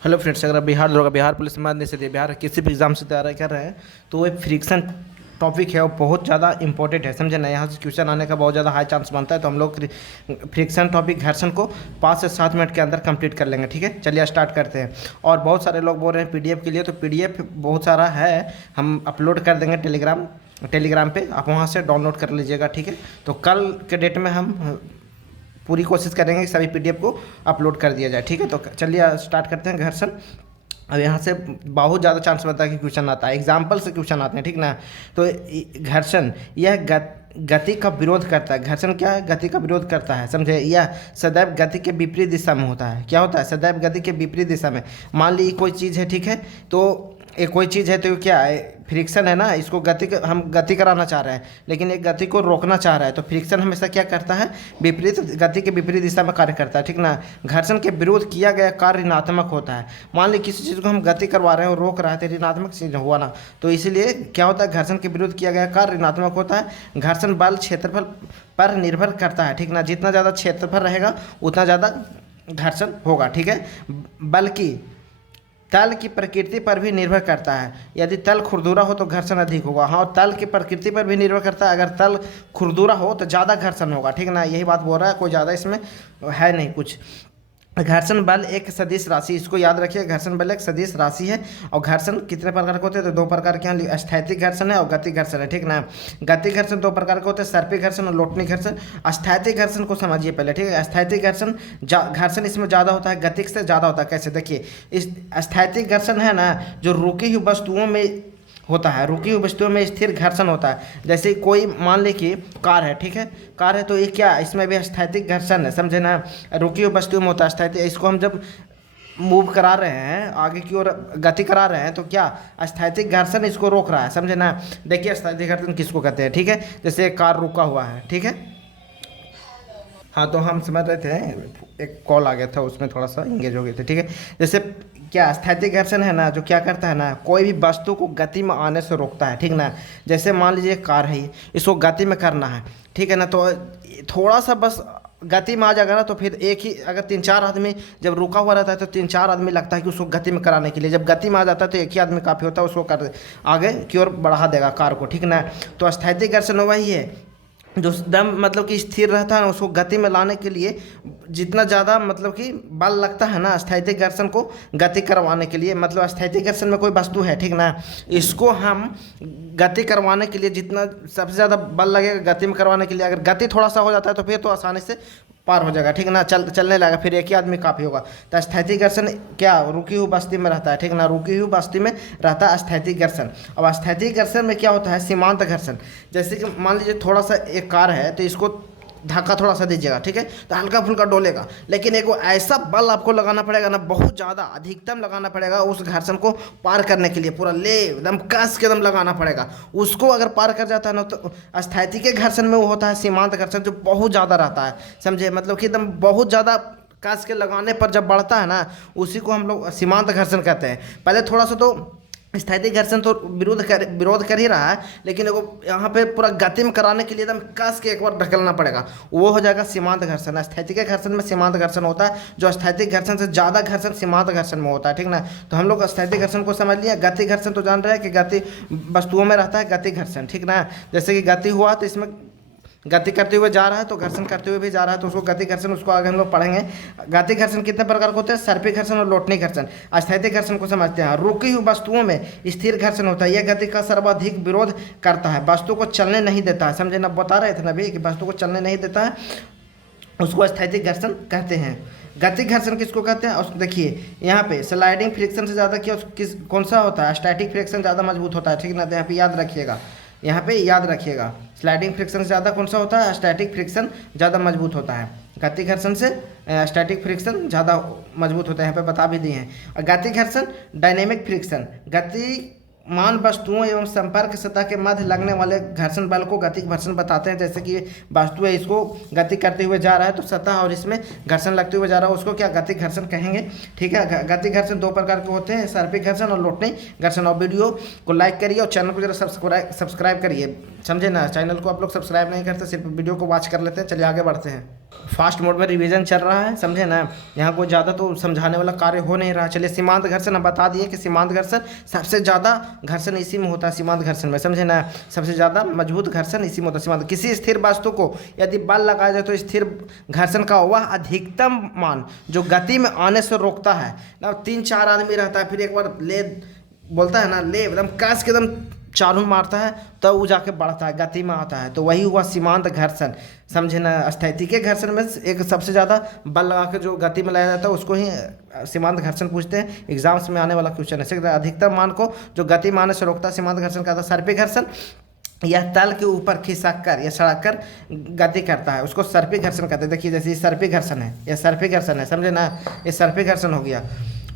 Hello friends, अगर आप बिहार दरोगा, बिहार पुलिस मध्य से बिहार किसी भी एग्जाम से तैयारी कर रहे हैं तो वो फ्रिक्शन टॉपिक है, वो बहुत ज़्यादा इंपॉर्टेंट है, समझे ना। यहाँ से क्वेश्चन आने का बहुत ज़्यादा हाई चांस बनता है, तो हम लोग फ्रिक्शन टॉपिक घर्षण को 5 से 7 मिनट के अंदर कंप्लीट कर लेंगे। ठीक है, चलिए स्टार्ट करते हैं। और बहुत सारे लोग बोल रहे हैं पीडीएफ के लिए, तो पीडीएफ बहुत सारा है, हम अपलोड कर देंगे टेलीग्राम पे, आप वहाँ से डाउनलोड कर लीजिएगा। ठीक है, तो कल के डेट में हम पूरी कोशिश करेंगे कि सभी पीडीएफ को अपलोड कर दिया जाए। ठीक है, तो चलिए स्टार्ट करते हैं घर्षण। अब यहाँ से बहुत ज़्यादा चांस बनता है कि क्वेश्चन आता है, एग्जाम्पल से क्वेश्चन आते हैं, ठीक ना। तो घर्षण यह गति का विरोध करता है। घर्षण क्या है? गति का विरोध करता है, समझे। यह सदैव गति के विपरीत दिशा में होता है। क्या होता है? सदैव गति के विपरीत दिशा में। मान ली कोई चीज़ है, ठीक है, तो एक कोई चीज़ है, तो क्या है? फ्रिक्शन है ना, इसको हम गति कराना चाह रहे हैं, लेकिन एक गति को रोकना चाह रहा है, तो फ्रिक्शन हमेशा क्या करता है? विपरीत गति के विपरीत दिशा में कार्य करता है, ठीक ना। घर्षण के विरोध किया गया कार्य ऋणात्मक होता है। मान ली किसी चीज़ को हम गति करवा रहे हैं और रोक रहा है, तो ऋणात्मक चीज हुआ ना, तो इसीलिए क्या होता है? घर्षण के विरोध किया गया कार्य ऋणात्मक होता है। घर्षण बल क्षेत्रफल पर निर्भर करता है, ठीक ना। जितना ज़्यादा क्षेत्रफल रहेगा उतना ज़्यादा घर्षण होगा, ठीक है। बल्कि तल की प्रकृति पर भी निर्भर करता है। यदि तल खुरदुरा हो तो घर्षण अधिक होगा। हाँ, तल की प्रकृति पर भी निर्भर करता है। अगर तल खुरदुरा हो तो ज़्यादा घर्षण होगा, ठीक ना। यही बात बोल रहा है, कोई ज़्यादा इसमें है नहीं कुछ। घर्षण बल एक सदिश राशि, इसको याद रखिए, घर्षण बल एक सदिश राशि है। और घर्षण कितने प्रकार के होते हैं? तो 2 प्रकार के हैं, स्थैतिक घर्षण है और गति घर्षण है, ठीक ना। गति घर्षण 2 प्रकार के होते हैं, सर्पिल घर्षण और लोटनी घर्षण। स्थैतिक घर्षण को समझिए पहले, ठीक है। स्थैतिक घर्षण इसमें ज़्यादा होता है, गतिक से ज़्यादा होता है। कैसे? देखिए, इस स्थैतिक घर्षण है ना, जो रुकी हुई वस्तुओं में होता है, रुकी हुई वस्तुओं में स्थिर घर्षण होता है। जैसे कोई मान ले कि कार है, ठीक है, कार है, तो ये क्या, इसमें भी स्थैतिक घर्षण है, समझे ना। रुकी हुई वस्तुओं में होता है स्थैतिक। इसको हम जब मूव करा रहे हैं, आगे की ओर गति करा रहे हैं, तो क्या स्थैतिक घर्षण इसको रोक रहा है, समझे ना। देखिए स्थैतिक घर्षण किसको कहते हैं, ठीक है। जैसे कार रुका हुआ है, ठीक है। हाँ, तो हम समझ रहे थे, एक कॉल आ गया था, उसमें थोड़ा सा इंगेज हो गए थे, ठीक है। जैसे क्या स्थैतिक घर्षण है ना, जो क्या करता है ना, कोई भी वस्तु को गति में आने से रोकता है, ठीक ना। जैसे मान लीजिए कार है, इसको गति में करना है, ठीक है ना, तो थोड़ा सा बस गति में आ जाएगा ना, तो फिर एक ही, अगर 3-4 आदमी जब रुका हुआ रहता है तो 3-4 आदमी लगता है कि उसको गति में कराने के लिए। जब गति में आ जाता है तो एक ही आदमी काफ़ी होता है, उसको कर आगे की ओर बढ़ा देगा कार को, ठीक ना। तो स्थैतिक घर्षण वही है, जो दम मतलब कि स्थिर रहता है ना, उसको गति में लाने के लिए जितना ज़्यादा मतलब कि बल लगता है ना, स्थैतिक घर्षण को गति करवाने के लिए। मतलब स्थैतिक घर्षण में कोई वस्तु है, ठीक ना, इसको हम गति करवाने के लिए जितना सबसे ज़्यादा बल लगेगा गति में करवाने के लिए, अगर गति थोड़ा सा हो जाता है तो फिर तो आसानी से पार हो जाएगा, ठीक ना। चलने लगेगा, फिर एक ही आदमी काफ़ी होगा। तो स्थैतिक घर्षण क्या, रुकी हुई बस्ती में रहता है, ठीक ना, रुकी हुई बस्ती में रहता है स्थैतिक घर्षण। अब स्थैतिक घर्षण में क्या होता है? सीमांत घर्षण। जैसे कि मान लीजिए थोड़ा सा एक कार है, तो इसको धक्का थोड़ा सा दीजिएगा, ठीक है, तो हल्का फुल्का डोलेगा, लेकिन एक वो ऐसा बल आपको लगाना पड़ेगा ना, बहुत ज़्यादा अधिकतम लगाना पड़ेगा उस घर्षण को पार करने के लिए, पूरा ले एकदम कस के एकदम लगाना पड़ेगा उसको। अगर पार कर जाता है ना, तो स्थैतिक घर्षण में वो होता है सीमांत घर्षण, जो बहुत ज़्यादा रहता है, समझे। मतलब कि एकदम बहुत ज़्यादा कस के लगाने पर जब बढ़ता है ना, उसी को हम लोग सीमांत घर्षण कहते हैं। पहले थोड़ा सा तो स्थैतिक घर्षण तो विरोध कर ही रहा है, लेकिन वो यहाँ पे पूरा गति में कराने के लिए एकदम कस के एक बार ढकेलना पड़ेगा, वो हो जाएगा सीमांत घर्षण। स्थैतिक घर्षण में सीमांत घर्षण होता है, जो स्थैतिक घर्षण से ज़्यादा घर्षण सीमांत घर्षण में होता है, ठीक ना। तो हम लोग स्थैतिक घर्षण को समझ लिया। गति घर्षण तो जान रहे हैं कि गति वस्तुओं में रहता है गति घर्षण, ठीक ना। जैसे कि गति हुआ तो इसमें गति करते हुए जा रहा है, तो घर्षण करते हुए भी जा रहा है, तो उसको गति घर्षण, उसको आगे हम लोग पढ़ेंगे। गति घर्षण कितने प्रकार के होते हैं? सर्पिल घर्षण और लोटनी घर्षण। स्थैतिक घर्षण को समझते हैं। रुकी हुई वस्तुओं में स्थिर घर्षण होता है, यह गति का सर्वाधिक विरोध करता है, वस्तु को चलने नहीं देता है, समझे ना। बता रहे थे ना भी कि वस्तु को चलने नहीं देता है, उसको स्थैतिक घर्षण कहते हैं। गति घर्षण किसको कहते हैं? और देखिए यहाँ पे स्लाइडिंग फ्रिक्शन से ज़्यादा कौन सा होता है? स्टैटिक फ्रिक्शन ज़्यादा मजबूत होता है, ठीक ना। तो यहाँ पे याद रखिएगा, यहाँ पे याद रखिएगा, स्लाइडिंग फ्रिक्शन से ज़्यादा कौन सा होता है? स्टैटिक फ्रिक्शन ज़्यादा मजबूत होता है। गति घर्षण से स्टैटिक फ्रिक्शन ज़्यादा मजबूत होता है, यहाँ पे बता भी दिए हैं। और गति घर्षण डायनेमिक फ्रिक्शन, गतिमान वस्तुओं एवं संपर्क सतह के मध्य लगने वाले घर्षण बल को गति घर्षण बताते हैं। जैसे कि वस्तु है, इसको गति करते हुए जा रहा है, तो सतह और इसमें घर्षण लगते हुए जा रहा है, उसको क्या गति घर्षण कहेंगे, ठीक है। गति घर्षण 2 प्रकार के होते हैं, सर्पिल घर्षण और लोटनी घर्षण। और वीडियो को लाइक करिए और चैनल को जरा सब्सक्राइब करिए, समझे ना। चैनल को आप लोग सब्सक्राइब नहीं करते, सिर्फ वीडियो को वॉच कर लेते हैं। चलिए आगे बढ़ते हैं। फास्ट मोड में रिवीजन चल रहा है, समझे ना। यहाँ कोई ज़्यादा तो समझाने वाला कार्य हो नहीं रहा। चलिए, सीमांत घर्षण हम बता दिए कि सीमांत घर्षण सबसे ज़्यादा घर्षण इसी में होता है, सीमांत घर्षण में, समझे ना। सबसे ज़्यादा मजबूत घर्षण इसी में होता है, सीमांत। किसी स्थिर वस्तु को यदि बल लगाया जाए तो स्थिर घर्षण का वह अधिकतम मान जो गति में आने से रोकता है ना। 3-4 आदमी रहता है, फिर एक बार ले बोलता है ना, ले एकदम कस के एकदम चालू मारता है, तब वो जाके बढ़ता है, गति में आता है, तो वही हुआ सीमांत घर्षण, समझे ना। स्थैतिकीय घर्षण में एक सबसे ज़्यादा बल लगा के जो गति में लाया जाता है उसको ही सीमांत घर्षण पूछते हैं। एग्जाम्स में आने वाला क्वेश्चन है। अधिकतम मान को जो गति में आने से रोकता है सीमांत घर्षण का था। सर्पी घर्षण, यह तल के ऊपर खिसक कर या सड़क कर गति करता है, उसको सर्पी घर्षण कहते हैं। देखिए, जैसे ये सर्पी घर्षण है, यह सर्पी घर्षण है, समझे ना। ये सर्पी घर्षण हो गया।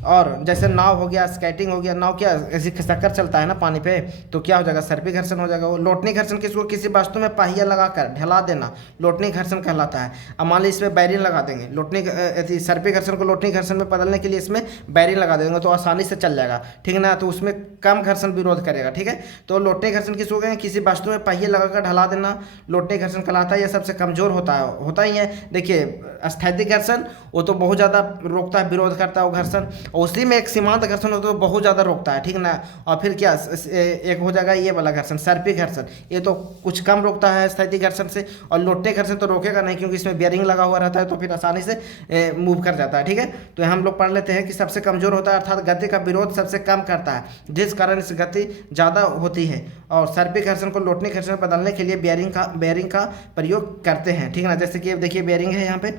और जैसे नाव हो गया, स्केटिंग हो गया, नाव क्या ऐसे खिसक कर चलता है ना पानी पे, तो क्या हो जाएगा, सर्पी घर्षण हो जाएगा। वो लोटनी घर्षण किसको, किसी वस्तु में पहिया लगाकर ढला देना, लोटनी घर्षण कहलाता है। अब मान लीजिए इसमें बैरिंग लगा देंगे, लोटनी सर्पी घर्षण को लोटनी घर्षण में बदलने के लिए इसमें बैरिंग लगा देंगे तो आसानी से चल जाएगा, ठीक है ना। तो उसमें कम घर्षण विरोध करेगा, ठीक है। तो लोटनी घर्षण किस हो गए, किसी वस्तु में पहिए लगाकर ढला देना, लोटनी घर्षण कहलाता है। यह सबसे कमजोर होता ही है। देखिए, स्थैतिक घर्षण वो तो बहुत ज़्यादा रोकता है, विरोध करता है वो घर्षण। और उसी में एक सीमांत घर्षण होता है तो बहुत ज़्यादा रोकता है, ठीक ना। और फिर क्या एक हो जाएगा ये वाला घर्षण, सर्पी घर्षण, ये तो कुछ कम रोकता है स्थैतिक घर्षण से। और लोटनी घर्षण तो रोकेगा नहीं, क्योंकि इसमें बेयरिंग लगा हुआ रहता है, तो फिर आसानी से मूव कर जाता है, ठीक है। तो हम लोग पढ़ लेते हैं कि सबसे कमजोर होता है, अर्थात गति का विरोध सबसे कम करता है, जिस कारण इस गति ज़्यादा होती है। और सर्पी घर्षण को लोटनी घर्षण बदलने के लिए बेयरिंग का प्रयोग करते हैं, ठीक है ना। जैसे कि देखिए, बेयरिंग है, यहाँ पे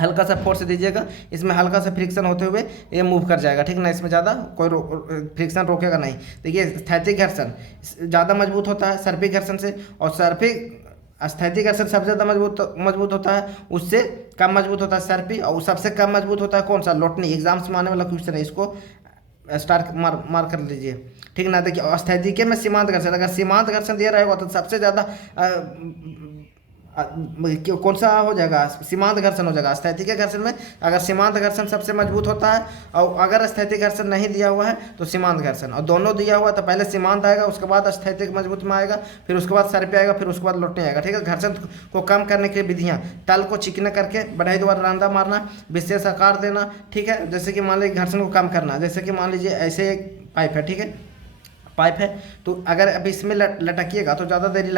हल्का सा फोर्स दीजिएगा, इसमें हल्का सा फ्रिक्शन होते हुए ये मूव कर जाएगा, ठीक ना। इसमें ज़्यादा कोई फ्रिक्शन रोकेगा नहीं। देखिए, स्थैतिक घर्षण ज़्यादा मजबूत होता है सर्पी घर्षण से, और स्थैतिक घर्षण सबसे ज़्यादा मजबूत होता है, उससे कम मजबूत होता है सर्पी, और सबसे कम मजबूत होता है कौन सा, लोटनी। एग्जाम्स में आने वाला क्वेश्चन है, इसको स्टार मार कर लीजिए, ठीक ना। देखिए, स्थैतिकीय में सीमांत घर्षण, अगर सीमांत घर्षण दिया रहेगा तो सबसे ज़्यादा कौन सा हो जाएगा, सीमांत घर्षण हो जाएगा। स्थैतिकीय घर्षण में अगर सीमांत घर्षण सबसे मजबूत होता है, और अगर स्थैतिक घर्षण नहीं दिया हुआ है तो सीमांत घर्षण, और दोनों दिया हुआ है तो पहले सीमांत आएगा, उसके बाद स्थैतिक मजबूत में आएगा, फिर उसके बाद सर्पी आएगा, फिर उसके बाद लोटनी आएगा, ठीक है। घर्षण को कम करने की विधियाँ, तल को चिकना करके बढ़ाई द्वारा रंधा मारना, विशेष आकार देना, ठीक है। जैसे कि मान लीजिए घर्षण को कम करना, जैसे कि मान लीजिए ऐसे एक पाइप है, ठीक है, पाइप है, तो अगर अब इसमें लटकिएगा तो ज़्यादा देरी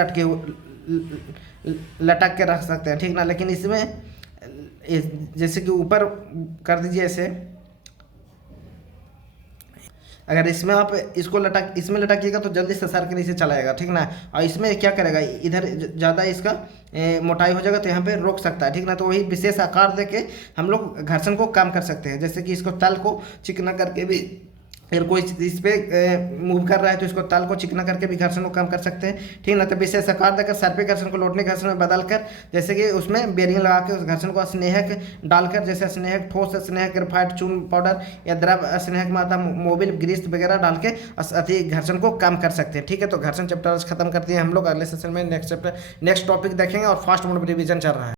लटक के रख सकते हैं, ठीक ना। लेकिन इसमें जैसे कि ऊपर कर दीजिए ऐसे, अगर इसमें आप इसको इसमें लटकिएगा तो जल्दी से सर के नीचे चला जाएगा, ठीक ना। और इसमें क्या करेगा, इधर ज़्यादा इसका मोटाई हो जाएगा तो यहाँ पे रोक सकता है, ठीक ना। तो वही विशेष आकार देके हम लोग घर्षण को कम कर सकते हैं। जैसे कि इसको तल को चिकना करके भी, अगर कोई इस पे मूव कर रहा है तो इसको तल को चिकना करके भी घर्षण को कम कर सकते हैं, ठीक ना। तो विशेष आकार देकर सर्पी घर्षण को लोटनी घर्षण में बदलकर, जैसे कि उसमें बेरिंग लगा के उस घर्षण को स्नेहक डालकर, जैसे स्नेहक ठोस स्नेहक ग्रेफाइट चून पाउडर या द्रव स्नेहक मादा मोबिल ग्रीस वगैरह डाल के अति घर्षण को कम कर सकते हैं, ठीक है। तो घर्षण चैप्टर खत्म करते हैं हम लोग। अगले सेशन में नेक्स्ट टॉपिक देखेंगे, और फास्ट मोड रिवीजन चल रहा है।